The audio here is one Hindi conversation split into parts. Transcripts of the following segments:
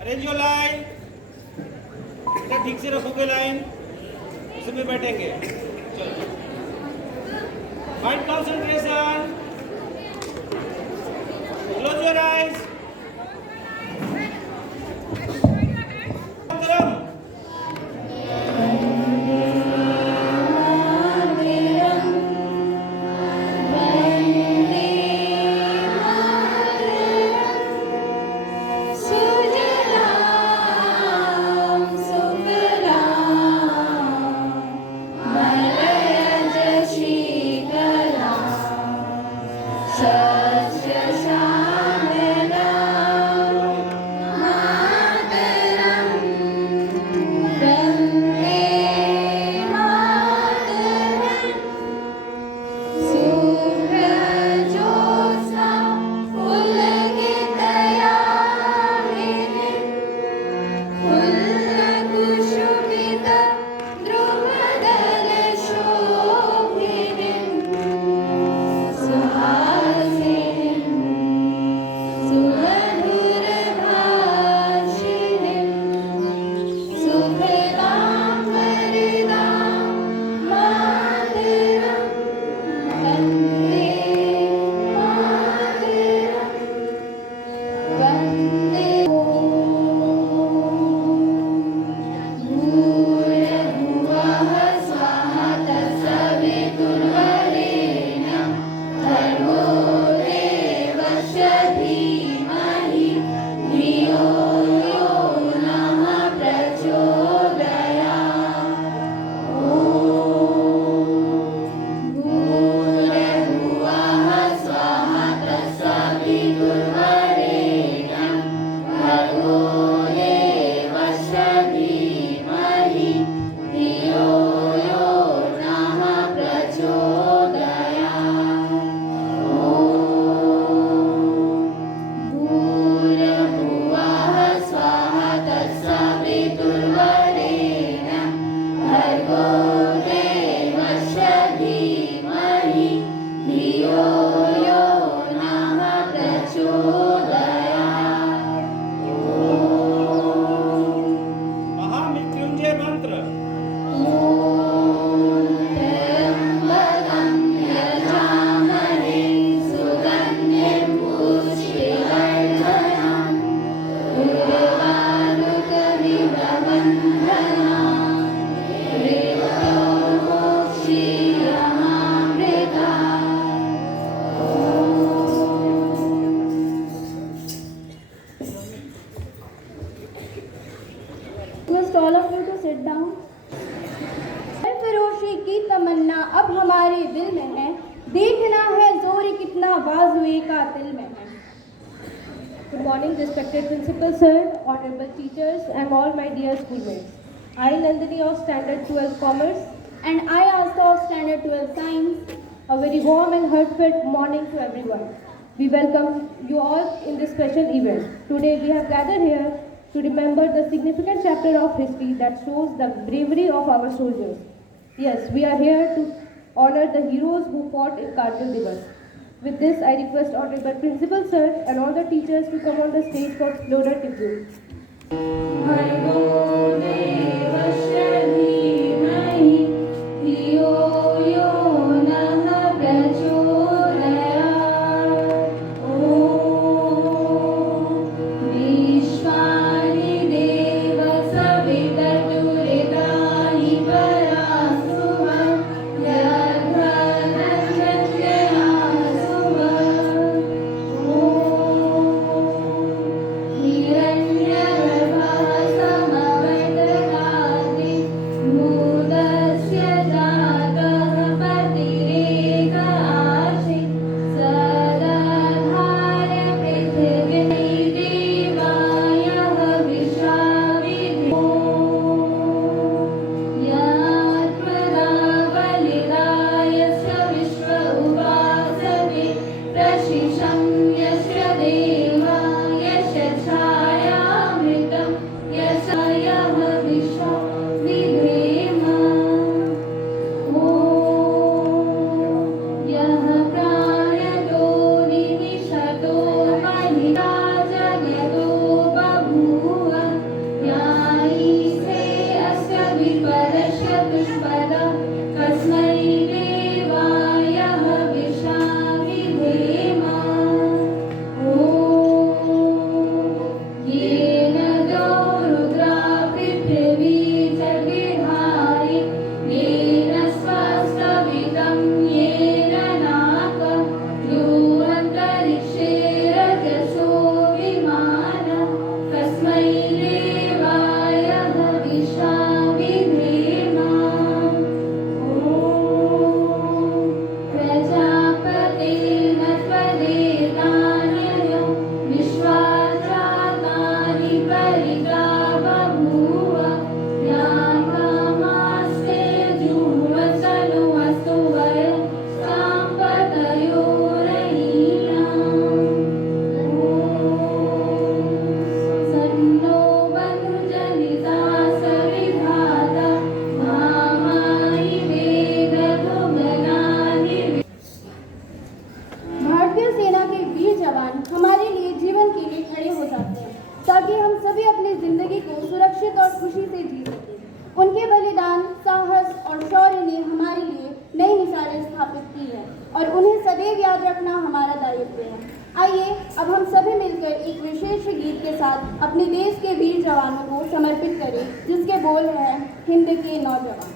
अरेंज योर लाइन, ठीक से रखोगे लाइन, उसी में बैठेंगे। चलो, fight concentration, close your eyes. All of you to sit down. फरोशी की तमन्ना अब हमारे दिल में है, देखना है जोर कितना बाजुए का दिल में है. Good morning, respected principal sir, honorable teachers, and all my dear schoolmates. I, Nandini of Standard 12 Commerce, and I also of Standard 12 Science, a very warm and heartfelt morning to everyone. We welcome you all in this special event. Today we have gathered here to remember the significant chapter of history that shows the bravery of our soldiers. Yes, we are here to honor the heroes who fought in Kargil Divas. With this, I request Honorable Principal Sir and all the teachers to come on the stage for floral tribute. Niranya बल कस्मै देवाय हविषा विधेम येन द्यौ रुद्रा पृथिवी च विहाय येन स्वस्तवितं येन नाक योऽन्तरिक्षे रजसो विमान कस्मै देवाय हविषा विधेम प्रजापतेन त्वदेतान्ययो विश्वा जातानि परिगा बभूव यां कामास्ते जुह्वसनुवस्तु वयो सन्नो बन्धुजनिता सविधाता मामायि वेदभुवनानि। भारतीय सेना के वीर जवान हमारे लिए जीवन के लिए खड़े हो जाते हैं ताकि हम सभी अपनी जिंदगी को सुरक्षित और खुशी से जी सकें। उनके बलिदान, साहस और शौर्य ने हमारे लिए नई मिसालें स्थापित की हैं और उन्हें सदैव याद रखना हमारा दायित्व है। आइए अब हम सभी मिलकर एक विशेष गीत के साथ अपने देश के वीर जवानों को समर्पित करें, जिसके बोल हैं हिंद के नौजवान।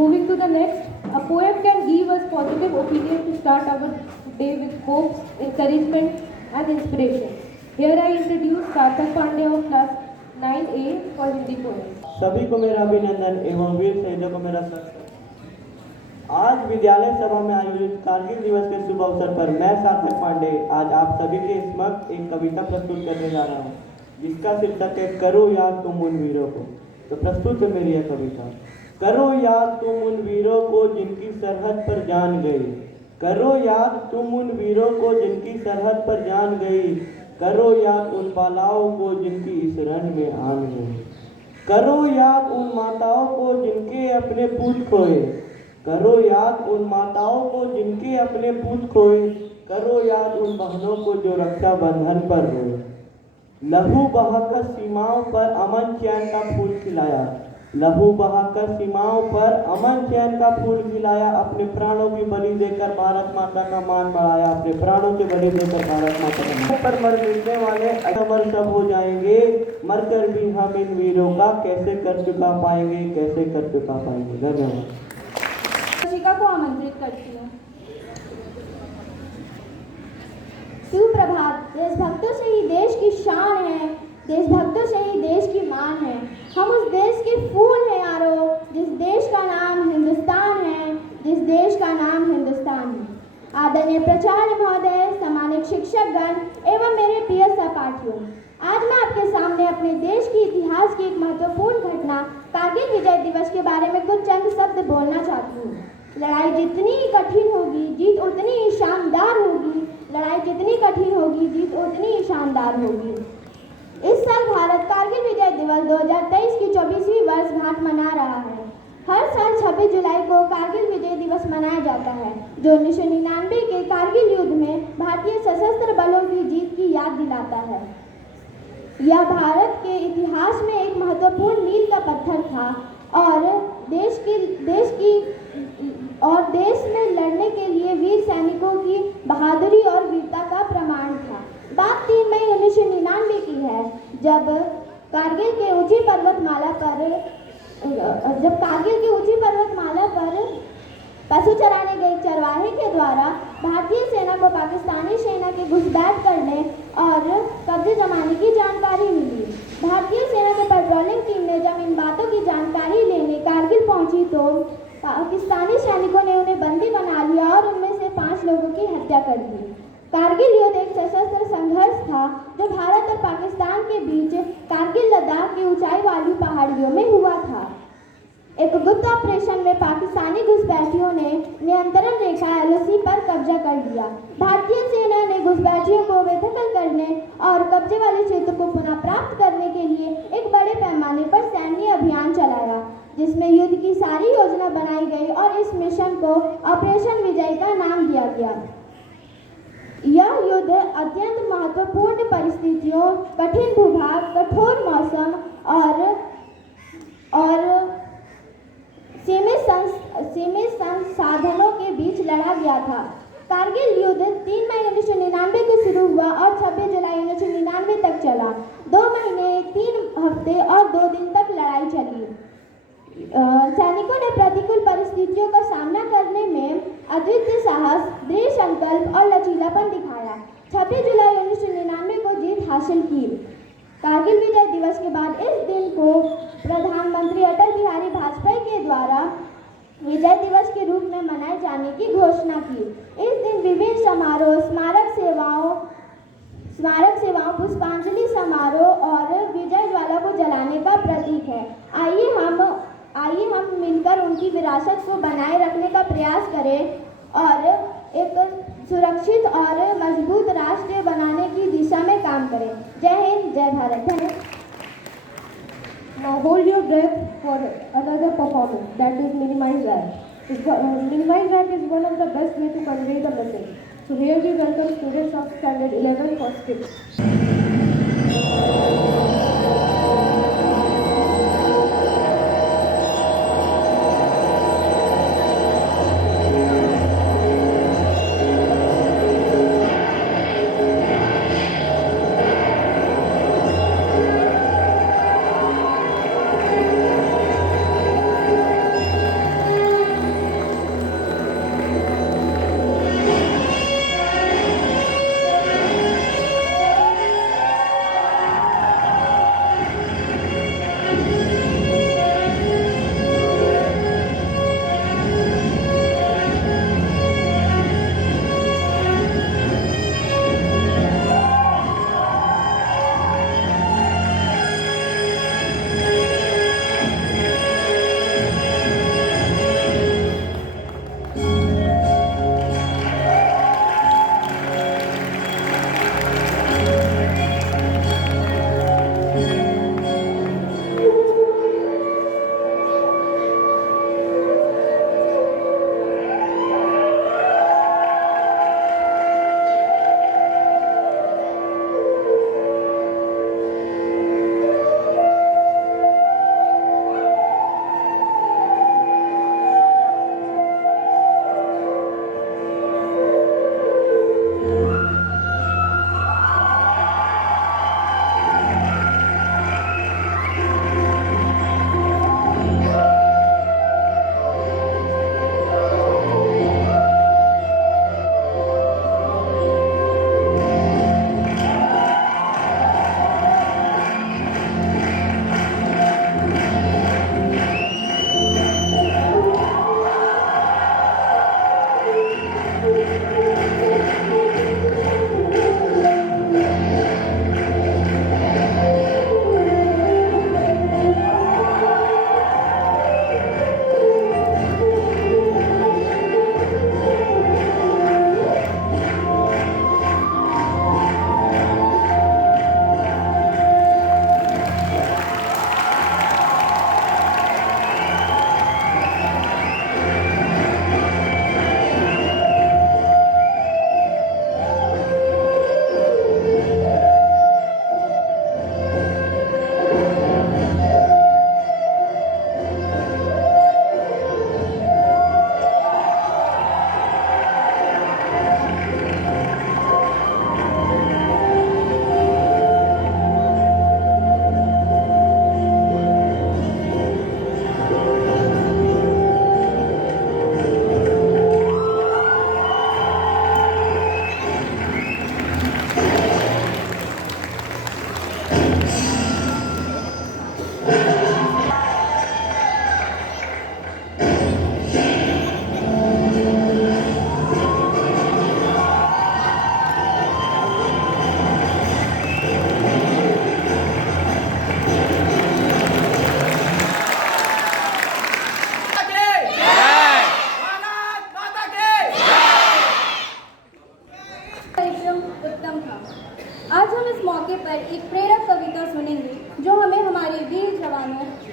Moving to the next, a poem can give us positive opinion to start our day with hope, encouragement and inspiration. Here I introduce Sarthak Pandey of class 9A for Hindi poem. सभी को मेरा अभिनंदन एवं वीर शहीदों को मेरा श्रद्धांजलि। आज विद्यालय सभा में आयोजित कारगिल दिवस के शुभ अवसर पर मैं सार्थक पांडे आज आप सभी के समक्ष एक कविता प्रस्तुत करने जा रहा हूँ, जिसका शीर्षक है करो याद तुम उन वीरों को। तो प्रस्तुत है मेरी यह कविता। करो याद तुम उन वीरों को जिनकी सरहद पर जान गई, करो याद तुम उन वीरों को जिनकी सरहद पर जान गई, करो याद उन बालाओं को जिनकी इस रण में आन गई, करो याद उन माताओं को जिनके अपने पूत खोए, करो याद उन माताओं को जिनके अपने पूत खोए, करो याद उन बहनों को जो रक्षा बंधन पर रोए। लहू बहाकर सीमाओं पर अमन चैन का फूल खिलाया, लहू बहाकर सीमाओं पर अमन चैन का फूल खिलाया, अपने प्राणों की बलि देकर भारत माता का मान बढ़ाया, अपने प्राणों की बलि देकर भारत माता का मान पर मर मिटने वाले अमर सब हो जाएंगे, मरकर भी हम इन वीरों का कैसे कर चुका पाएंगे, कैसे कर चुका पाएंगे। धन्यवाद। शिका को आमंत्रित करती हूँ। सुप्रभात। देशभक्तों से ही देश की शान है, देशभक्तों से ही देश की मान है। हम उस देश के फूल हैं यारो, जिस देश का नाम हिंदुस्तान है, जिस देश का नाम हिंदुस्तान है। आदरणीय प्राचार्य महोदय, सम्मानित शिक्षकगण एवं मेरे प्रिय सहपाठियों, आज मैं आपके सामने अपने देश के इतिहास की एक महत्वपूर्ण घटना कारगिल विजय दिवस के बारे में कुछ चंद शब्द बोलना चाहती हूँ। लड़ाई जितनी कठिन होगी, जीत उतनी ही शानदार होगी। लड़ाई जितनी कठिन होगी, जीत उतनी ही शानदार होगी। इस साल भारत कारगिल विजय दिवस 2023 की 24वीं वर्षगांठ मना रहा है। हर साल 26 जुलाई को कारगिल विजय दिवस मनाया जाता है, जो 1999 के कारगिल युद्ध में भारतीय सशस्त्र बलों की जीत की याद दिलाता है। यह भारत के इतिहास में एक महत्वपूर्ण मील का पत्थर था और देश में लड़ने के लिए वीर सैनिकों की बहादुरी और वीरता का प्रमाण था। बात 3 मई 1999 की है, जब कारगिल के ऊंची पर्वतमाला पर पशु चराने गए चरवाहे के द्वारा भारतीय सेना को पाकिस्तानी सेना के घुसपैठ करने और कब्जे जमाने की जानकारी मिली। भारतीय सेना के पेट्रोलिंग टीम ने जब इन बातों की जानकारी लेने कारगिल पहुंची तो पाकिस्तानी सैनिकों ने उन्हें बंदी बना लिया और उनमें से 5 लोगों की हत्या कर दी। कारगिल युद्ध एक सशस्त्र संघर्ष था जो भारत और पाकिस्तान के बीच कारगिल लद्दाख की ऊंचाई वाली पहाड़ियों में हुआ था। एक गुप्त ऑपरेशन में पाकिस्तानी घुसपैठियों ने नियंत्रण रेखा LOC पर कब्जा कर लिया। भारतीय सेना ने घुसपैठियों को बेदखल करने और कब्जे वाले क्षेत्र को पुनः प्राप्त करने के लिए एक बड़े पैमाने पर सैन्य अभियान चलाया, जिसमें युद्ध की सारी योजना बनाई गई और इस मिशन को ऑपरेशन विजय का नाम दिया गया। यह युद्ध अत्यंत महत्वपूर्ण परिस्थितियों, कठिन भूभाग, कठोर मौसम और सीमित संसाधनों के बीच लड़ा गया था। कारगिल युद्ध 3 मई 1999 को शुरू हुआ और 26 जुलाई 1999 तक चला। 2 महीने, 3 हफ्ते और 2 दिन तक लड़ाई चली। सैनिकों ने प्रतिकूल परिस्थितियों का सामना करने में अद्वितीय साहस, दृढ़ संकल्प और लचीलापन दिखाया। 26 जुलाई 1999 को जीत हासिल की। कारगिल विजय दिवस के बाद इस दिन को प्रधानमंत्री अटल बिहारी वाजपेयी के द्वारा विजय दिवस के रूप में मनाए जाने की घोषणा की। इस दिन विभिन्न समारोह, स्मारक सेवाओं, पुष्पांजलि समारोह और विजय ज्वाला को जलाने का प्रतीक है। आइए हम मिलकर उनकी विरासत को बनाए रखने का प्रयास करें और एक सुरक्षित और मजबूत राष्ट्र बनाने की दिशा में काम करें। जय हिंद, जय Bharat. Now hold your breath for another performance, that is minimized rap. Minimized rap is one of the best way to convey the message. So here we welcome students of standard 11 for skits.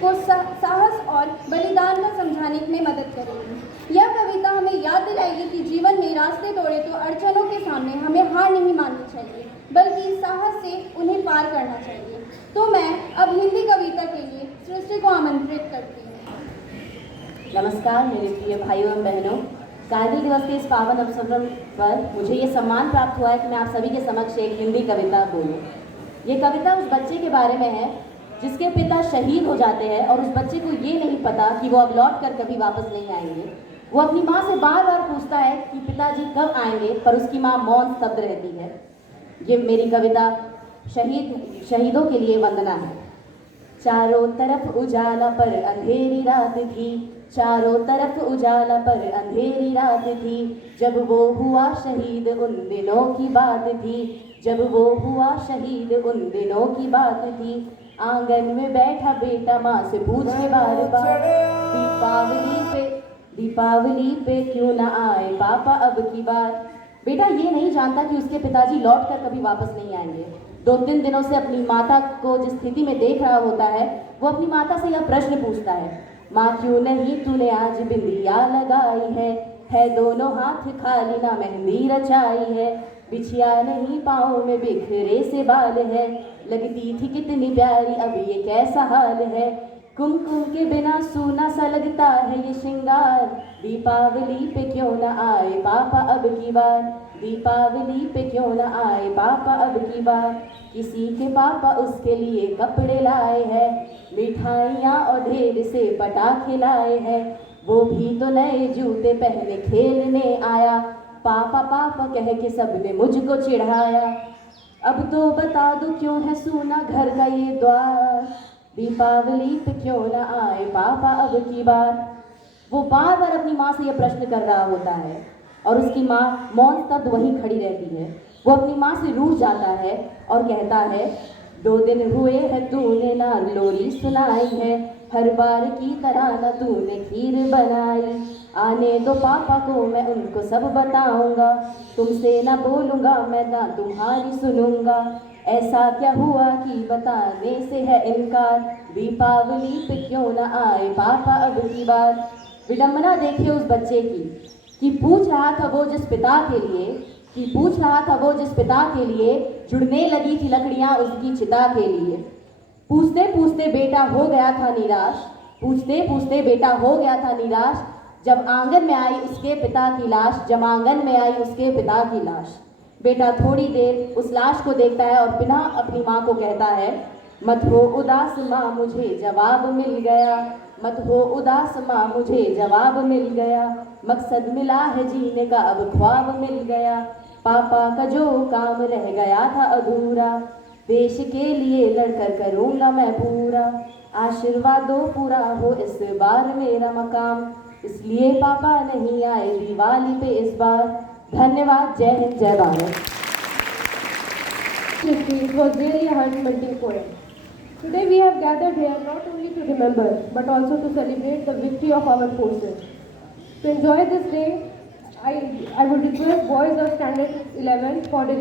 को साहस और बलिदान का समझाने में मदद करेगी। यह कविता हमें याद दिलाएगी कि जीवन में रास्ते तोड़े तो अड़चनों के सामने हमें हार नहीं माननी चाहिए, बल्कि साहस से उन्हें पार करना चाहिए। तो मैं अब हिंदी कविता के लिए सृष्टि को आमंत्रित करती हूँ। नमस्कार मेरे प्रिय भाइयों एवं बहनों, कारगिल दिवस के इस पावन अवसर पर मुझे ये सम्मान प्राप्त हुआ है कि मैं आप सभी के समक्ष एक हिंदी कविता बोलूं। ये कविता उस बच्चे के बारे में है जिसके पिता शहीद हो जाते हैं और उस बच्चे को ये नहीं पता कि वो अब लौट कर कभी वापस नहीं आएंगे। वो अपनी माँ से बार बार पूछता है कि पिताजी कब आएंगे, पर उसकी माँ मौन स्तब्ध रहती है। ये मेरी कविता शहीदों के लिए वंदना है। चारों तरफ उजाला पर अंधेरी रात थी, चारों तरफ उजाला पर अंधेरी रात थी, जब वो हुआ शहीद उन दिनों की बात थी, जब वो हुआ शहीद उन दिनों की बात थी। आंगन में बैठा बेटा माँ से पूछे बार बार, दीपावली पे क्यों ना आए पापा अब की बार। बेटा ये नहीं जानता कि उसके पिताजी लौट कर कभी वापस नहीं आएंगे। 2-3 दिनों से अपनी माता को जिस स्थिति में देख रहा होता है, वो अपनी माता से यह प्रश्न पूछता है, माँ क्यों नहीं तूने आज बिंदिया लगाई है दोनों हाथ खाली ना मेहंदी रचाई है, बिछिया नहीं पाँव में बिखरे से बाल है, लगती थी कितनी प्यारी अब ये कैसा हाल है, कुमकुम के बिना सूना सा लगता है ये श्रृंगार, दीपावली पे क्यों न आए पापा अब की बार, दीपावली पे क्यों न आए पापा अब की बार। किसी के पापा उसके लिए कपड़े लाए हैं, मिठाइयाँ और ढेर से पटाखे लाए हैं, वो भी तो नए जूते पहने खेलने आया, पापा पापा कह के सबने मुझको चिढ़ाया। अब तो बता दो क्यों है सूना घर का ये द्वार, दीपावली पे क्यों न आए पापा अब की बार। वो बार बार अपनी माँ से यह प्रश्न कर रहा होता है और उसकी माँ मौन स्तब्ध वहीं खड़ी रहती है। वो अपनी माँ से रूठ जाता है और कहता है, 2 दिन हुए हैं तूने ना लोरी सुनाई है, हर बार की तरह न तूने खीर बनाई, आने दो पापा को मैं उनको सब बताऊंगा, तुमसे ना बोलूँगा मैं ना तुम्हारी सुनूंगा, ऐसा क्या हुआ कि बताने से है इनकार, दीपावली पे क्यों न आए पापा अब की बार। विडंबना देखिए उस बच्चे की कि पूछ रहा था वो जिस पिता के लिए जुड़ने लगी थी लकड़ियां उसकी चिता के लिए। पूछते पूछते बेटा हो गया था निराश, जब आंगन में आई उसके पिता की लाश, बेटा थोड़ी देर उस लाश को देखता है और बिना अपनी माँ को कहता है, मत हो उदास माँ मुझे जवाब मिल गया, मत हो उदास माँ मुझे जवाब मिल गया, मकसद मिला है जीने का अब ख्वाब मिल गया, पापा का जो काम रह गया था अधूरा, देश के लिए लड़कर करूँगा मैं पूरा, आशीर्वाद दो पूरा हो इस बार मेरा मकाम, इसलिए पापा नहीं आए दिवाली पे इस बार। धन्यवाद। जय हिंद, जय Bharat. It was really a heart-melting poem. Today we have gathered here not only to remember but also to celebrate the victory of our forces. To enjoy this day, I would request boys of standard 11 for the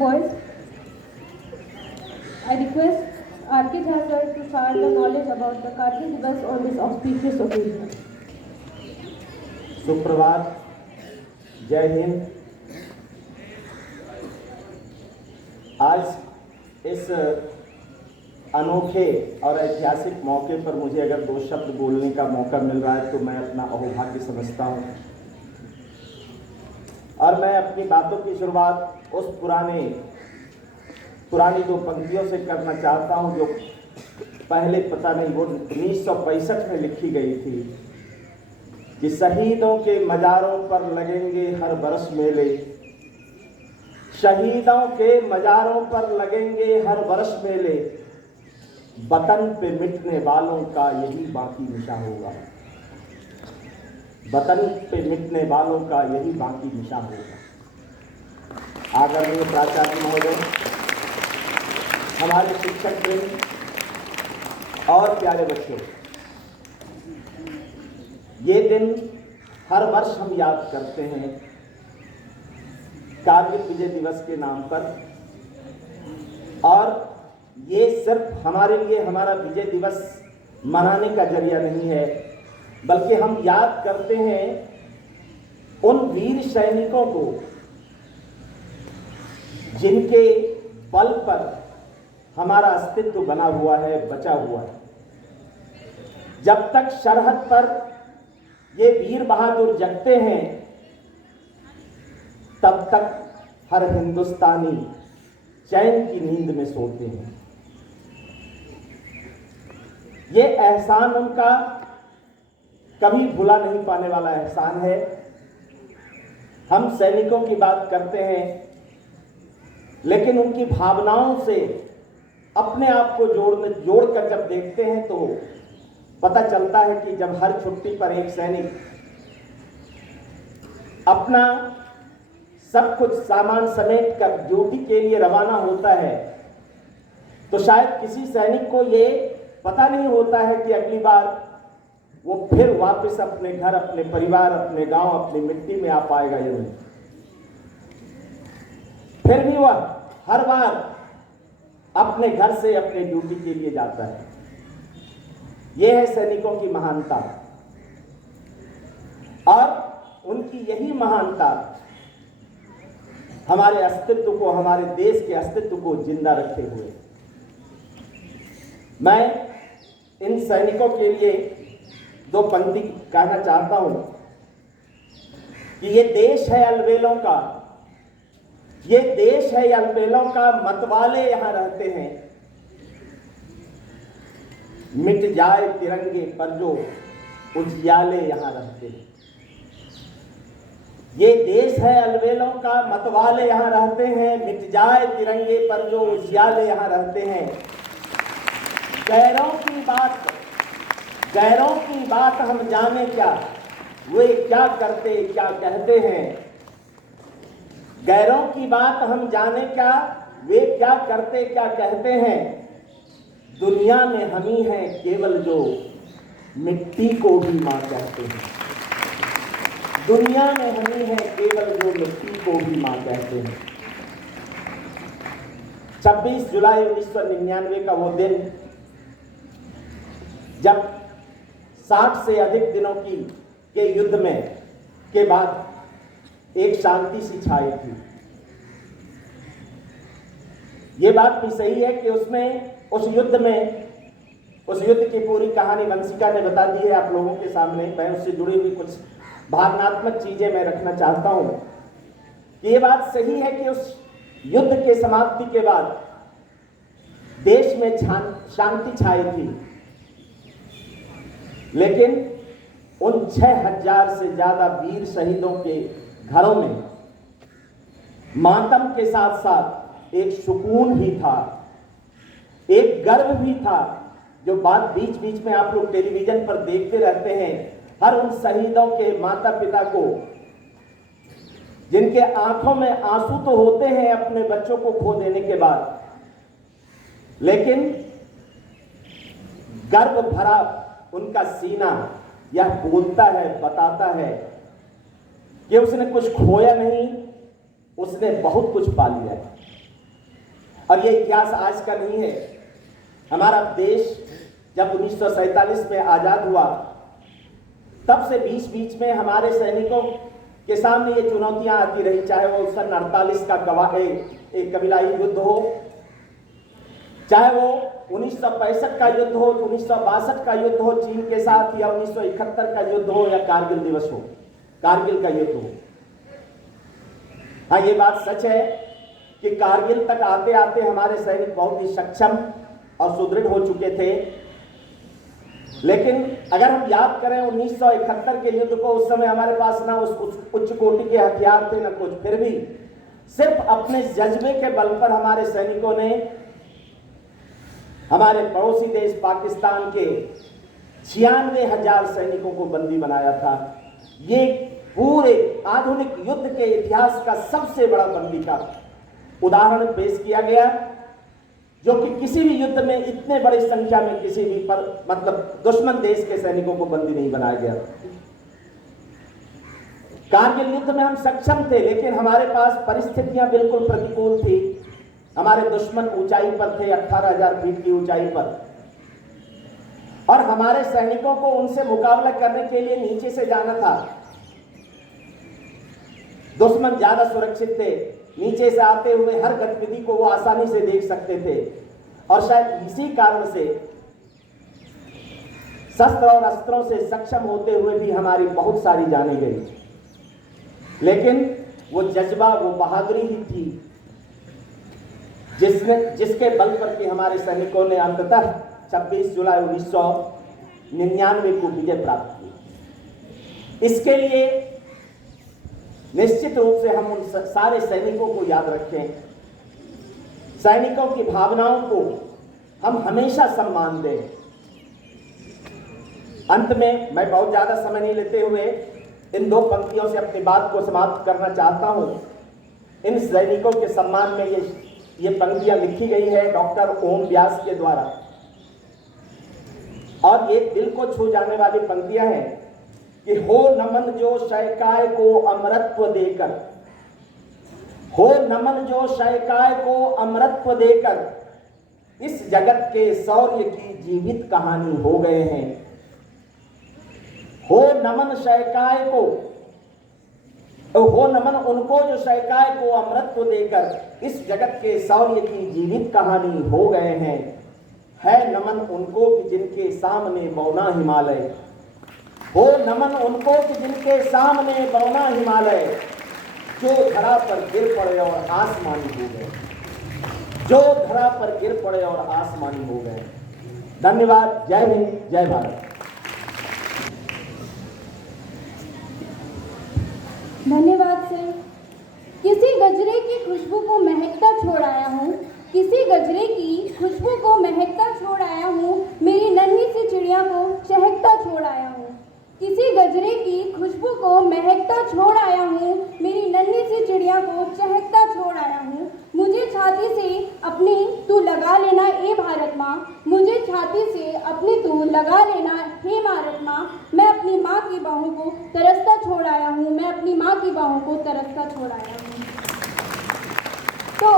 boys. I request R.K. Jha sir to share the knowledge about the Kargil Divas on this auspicious occasion. सुप्रभात, जय हिंद। आज इस अनोखे और ऐतिहासिक मौके पर मुझे अगर 2 शब्द बोलने का मौका मिल रहा है तो मैं अपना अहोभाग्य समझता हूँ। और मैं अपनी बातों की शुरुआत उस पुरानी 2 पंक्तियों से करना चाहता हूँ जो पहले पता नहीं वो 1965 में लिखी गई थी कि शहीदों के मज़ारों पर लगेंगे हर बरस मेले, शहीदों के मज़ारों पर लगेंगे हर बरस मेले, वतन पे मिटने वालों का यही बाकी निशा होगा, वतन पे मिटने वालों का यही बाकी निशा होगा। आदरणीय प्राचार्य महोदय, हमारे शिक्षक वृंद और प्यारे बच्चों, ये दिन हर वर्ष हम याद करते हैं कारगिल विजय दिवस के नाम पर। और ये सिर्फ हमारे लिए हमारा विजय दिवस मनाने का जरिया नहीं है, बल्कि हम याद करते हैं उन वीर सैनिकों को जिनके बल पर हमारा अस्तित्व बना हुआ है, बचा हुआ है। जब तक सरहद पर ये वीर बहादुर जगते हैं तब तक हर हिंदुस्तानी चैन की नींद में सोते हैं। ये एहसान उनका कभी भुला नहीं पाने वाला एहसान है। हम सैनिकों की बात करते हैं, लेकिन उनकी भावनाओं से अपने आप को जोड़कर जब देखते हैं तो पता चलता है कि जब हर छुट्टी पर एक सैनिक अपना सब कुछ सामान समेट कर ड्यूटी के लिए रवाना होता है तो शायद किसी सैनिक को ये पता नहीं होता है कि अगली बार वो फिर वापस अपने घर, अपने परिवार, अपने गांव, अपनी मिट्टी में आ पाएगा या नहीं। फिर भी वह हर बार अपने घर से अपने ड्यूटी के लिए जाता है। यह है सैनिकों की महानता, और उनकी यही महानता हमारे अस्तित्व को, हमारे देश के अस्तित्व को जिंदा रखे हुए। मैं इन सैनिकों के लिए 2 पंक्ति कहना चाहता हूं कि ये देश है अलबेलों का, ये देश है अलबेलों का, मतवाले यहां रहते हैं। मिट जाए तिरंगे पर जो उजियाले यहां रहते हैं। ये देश है अलबेलों का, मतवाले यहां रहते हैं। मिट जाए तिरंगे पर जो उजियाले यहां रहते हैं। गैरों की बात हम जाने क्या, वे क्या करते क्या कहते हैं। गैरों की बात हम जाने क्या, वे क्या करते क्या कहते हैं। दुनिया में हम ही हैं केवल जो मिट्टी को भी मां कहते हैं। दुनिया में हम ही हैं केवल जो मिट्टी को भी मां कहते हैं। 26 जुलाई 1999 का वो दिन जब 60 से अधिक दिनों के युद्ध में के बाद एक शांति सी छाई थी। ये बात भी सही है कि उस युद्ध की पूरी कहानी वंशिका ने बता दी है आप लोगों के सामने। मैं उससे जुड़ी हुई कुछ भावनात्मक चीजें मैं रखना चाहता हूं। ये बात सही है कि उस युद्ध के समाप्ति के बाद देश में शांति छाई थी, लेकिन उन 6000 से ज्यादा वीर शहीदों के घरों में मातम के साथ साथ एक सुकून भी था, एक गर्व भी था। जो बात बीच बीच में आप लोग टेलीविजन पर देखते रहते हैं, हर उन शहीदों के माता पिता को जिनके आंखों में आंसू तो होते हैं अपने बच्चों को खो देने के बाद, लेकिन गर्व भरा उनका सीना यह बोलता है, बताता है कि उसने कुछ खोया नहीं, उसने बहुत कुछ पा लिया है। और ये इतिहास आज का नहीं है। हमारा देश जब 1947 में आजाद हुआ तब से बीच में हमारे सैनिकों के सामने ये चुनौतियां आती रही, चाहे वो सन 48 का एक कबीलाई युद्ध हो, चाहे वो 1965 का युद्ध हो, 1962 का युद्ध हो चीन के साथ, या 1971 का युद्ध हो, या कारगिल दिवस हो, कारगिल का युद्ध हो। हाँ, ये बात सच है कि कारगिल तक आते आते हमारे सैनिक बहुत ही सक्षम और सुदृढ़ हो चुके थे। लेकिन अगर हम याद करें 1971 के युद्ध को, उस समय हमारे पास ना उस उच्च कोटि के हथियार थे ना कुछ, फिर भी सिर्फ अपने जज्बे के बल पर हमारे सैनिकों ने हमारे पड़ोसी देश पाकिस्तान के 96,000 सैनिकों को बंदी बनाया था। ये पूरे आधुनिक युद्ध के इतिहास का सबसे बड़ा बंदी का उदाहरण पेश किया गया, जो कि किसी भी युद्ध में इतने बड़ी संख्या में किसी भी मतलब दुश्मन देश के सैनिकों को बंदी नहीं बनाया गया। कारगिल युद्ध में हम सक्षम थे, लेकिन हमारे पास परिस्थितियां बिल्कुल प्रतिकूल थी। हमारे दुश्मन ऊंचाई पर थे, 18,000 फीट की ऊंचाई पर, और हमारे सैनिकों को उनसे मुकाबला करने के लिए नीचे से जाना था। दुश्मन ज्यादा सुरक्षित थे, नीचे से आते हुए हर गतिविधि को वो आसानी से देख सकते थे, और शायद इसी कारण से शस्त्र और अस्त्रों से सक्षम होते हुए भी हमारी बहुत सारी जानें गई। लेकिन वो जज्बा, वो बहादुरी ही थी जिसके बल पर कि हमारे सैनिकों ने अंततः 26 जुलाई 1999 को विजय प्राप्त की। इसके लिए निश्चित रूप से हम उन सारे सैनिकों को याद रखें, सैनिकों की भावनाओं को हम हमेशा सम्मान दें। अंत में मैं बहुत ज्यादा समय नहीं लेते हुए इन दो पंक्तियों से अपनी बात को समाप्त करना चाहता हूं। इन सैनिकों के सम्मान में ये पंक्तियां लिखी गई है डॉक्टर ओम व्यास के द्वारा, और ये दिल को छू जाने वाली पंक्तियां हैं कि हो नमन जो शैकाय को अमरत्व देकर, हो नमन जो शैकाय को अमरत्व देकर, इस जगत के शौर्य की जीवित कहानी हो गए हैं। हो नमन शैकाय को, हो नमन उनको जो शैकाय को अमरत्व देकर इस जगत के शौर्य की जीवित कहानी हो गए हैं। है नमन उनको कि जिनके सामने बौना हिमालय, हो नमन उनको कि जिनके सामने बौना हिमालय, जो धरा पर गिर पड़े और आसमानी हो गए, जो धरा पर गिर पड़े और आसमानी हो गए। धन्यवाद। जय हिंद, जय भारत। धन्यवाद सर। किसी गजरे की खुशबू को महकता छोड़ आया हूँ, किसी गजरे की खुशबू को महकता छोड़ आया हूँ, मेरी नन्ही सी चिड़िया को चहकता छोड़ आया हूँ। किसी गजरे की खुशबू को महकता छोड़ आया हूँ, मेरी नन्ही सी चिड़िया को चहकता छोड़ आया हूँ। मुझे छाती से अपनी तू लगा लेना ए भारत माँ, मुझे छाती से अपनी तू लगा लेना हे भारत माँ। मैं अपनी माँ की बाहों को तरसता छोड़ आया हूँ, मैं अपनी माँ की बाहों को तरसता छोड़ आया हूँ। तो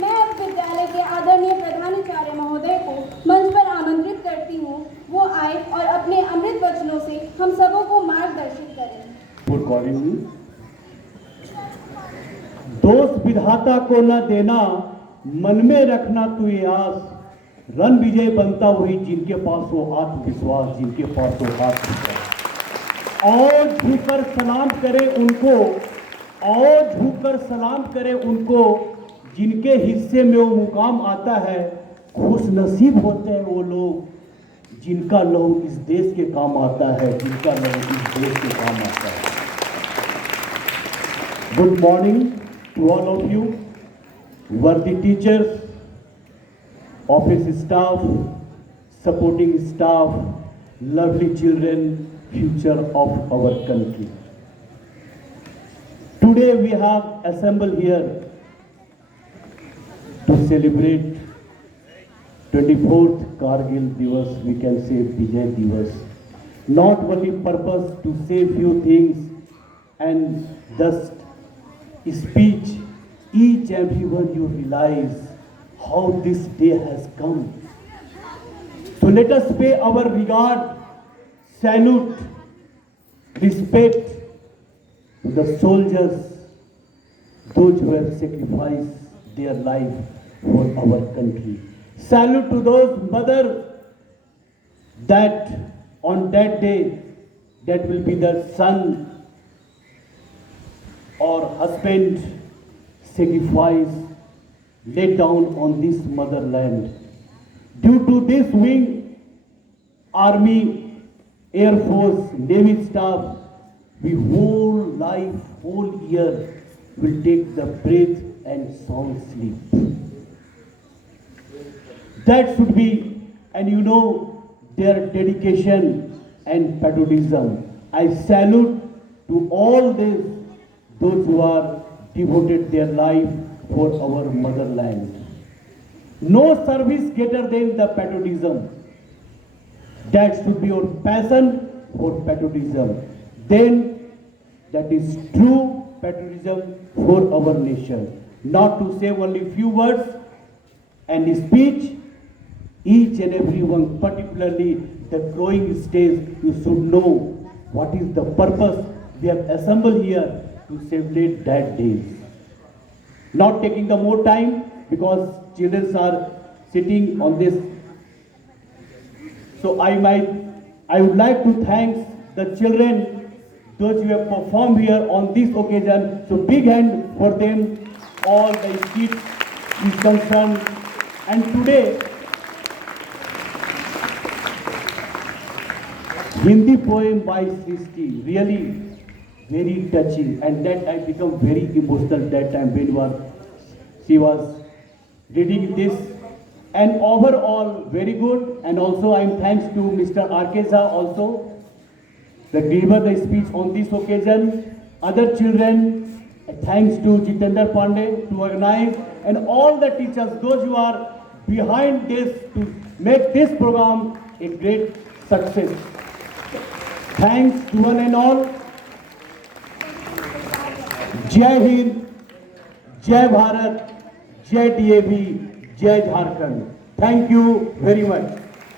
मैं अब विद्यालय के आदरणीय प्रधानाचार्य महोदय को मंच पर आमंत्रित करती हूँ, वो आए और अपने अमृत वचनों से हम सबों को मार्गदर्शित करें। Good morning. दोष विधाता को न देना, मन में रखना तू ये आस, रण विजय बनता वही जिनके पास हो आत्मविश्वास, जिनके पास हो आत्मविश्वास। और झुककर सलाम करे उनको, और झुककर सलाम करे उनको, जिनके हिस्से में वो मुकाम आता है। खुश नसीब होते हैं वो लोग जिनका लहू इस देश के काम आता है, जिनका लहू इस देश के काम आता है। Good morning to all of you, worthy teachers, office staff, supporting staff, lovely children, future of our country. Today we have assembled here to celebrate 24th Kargil Divas, we can say Vijay Divas. Not only purpose to say few things and thus speech, each everyone you realize how this day has come. So let us pay our regard, salute, respect to the soldiers, those who have sacrificed their life for our country. Salute to those mothers that on that day, that will be the son or husband sacrifice laid down on this motherland. Due to this wing, Army, Air Force, Navy staff, we whole life, whole year will take the breath and sound sleep. That should be, and you know, their dedication and patriotism. I salute to all those who are devoted their life for our motherland. No service greater than the patriotism. That should be your passion for patriotism. Then that is true patriotism for our nation. Not to say only few words and speech, each and every one, particularly the growing stage, you should know what is the purpose we have assembled here to celebrate that day. Not taking the more time because children are sitting on this. So I would like to thank the children, those who have performed here on this occasion. So big hand for them, all the kids is concerned. And today, Hindi poem by Srishti, really very touching, and that I become very emotional that time when she was reading this. And overall, very good. And also, I am thanks to Mr. Arkeza also, that delivered the speech on this occasion. Other children, thanks to Jitendra Pandey to organize, and all the teachers, those who are behind this to make this program a great success. Thanks to one and all. Jai Hind, Jai Bharat, Jai DAV, Jai Jharkhand. Thank you very much.